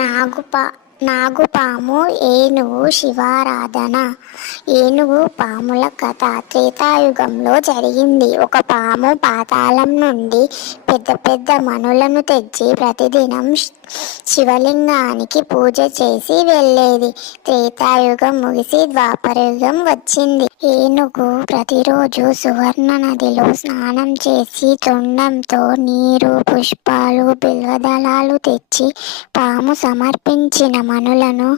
నాగుపా నాగుపాము ఏనుగు శివారాధన. ఏనుగు పాముల కథ. త్రేతాయుగంలో జరిగింది. ఒక పాము పాతాళం నుండి పెద్ద పెద్ద మనులను తెచ్చి ప్రతిదినం శివలింగానికి పూజ చేసి వెళ్ళేది. త్రేతాయుగం ముగిసి ద్వాపరయుగం వచ్చింది. ఏనుగు ప్రతిరోజు సువర్ణ నదిలో స్నానం చేసి తొండంతో నీరు పుష్పాలు బిల్వదళాలు తెచ్చి పాము సమర్పించిన మనులను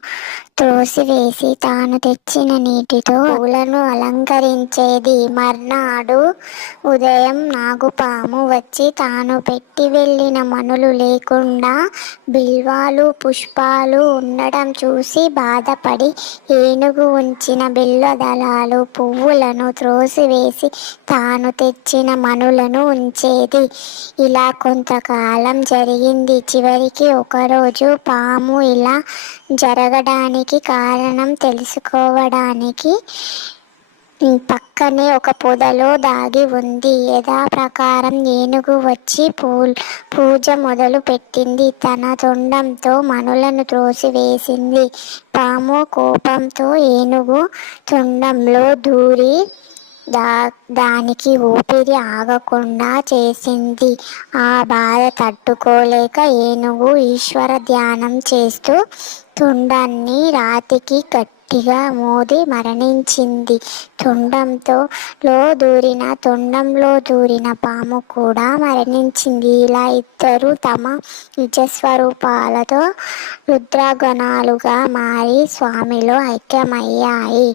త్రోసివేసి తాను తెచ్చిన నీటితో పూలను అలంకరించేది. మర్నాడు ఉదయం నాగుపాము వచ్చి తాను పెట్టి వెళ్ళిన మనులు లేకుండా బిల్వాలు పుష్పాలు ఉండడం చూసి బాధపడి ఏనుగు ఉంచిన బిల్వదళాలు పువ్వులను త్రోసివేసి తాను తెచ్చిన మనులను ఉంచేది. ఇలా కొంతకాలం జరిగింది. చివరికి ఒకరోజు పాము ఇలా జరగడానికి కారణం తెలుసుకోవడానికి పక్కనే ఒక పొదలో దాగి ఉంది. యథాప్రకారం ఏనుగు వచ్చి పూ పూజ మొదలు పెట్టింది. తన తొండంతో మనులను త్రోసివేసింది. పాము కోపంతో ఏనుగు తొండంలో దూరి దా దానికి ఊపిరి ఆగకుండా చేసింది. ఆ బాధ తట్టుకోలేక ఏనుగు ఈశ్వర ధ్యానం చేస్తూ తుండాన్ని రాతికి గట్టిగా మోది మరణించింది. తొండంతో లో దూరిన తొండంలో దూరిన పాము కూడా మరణించింది. ఇలా ఇద్దరు తమ నిజస్వరూపాలతో రుద్రగణాలుగా మారి స్వామిలో ఐక్యమయ్యాయి.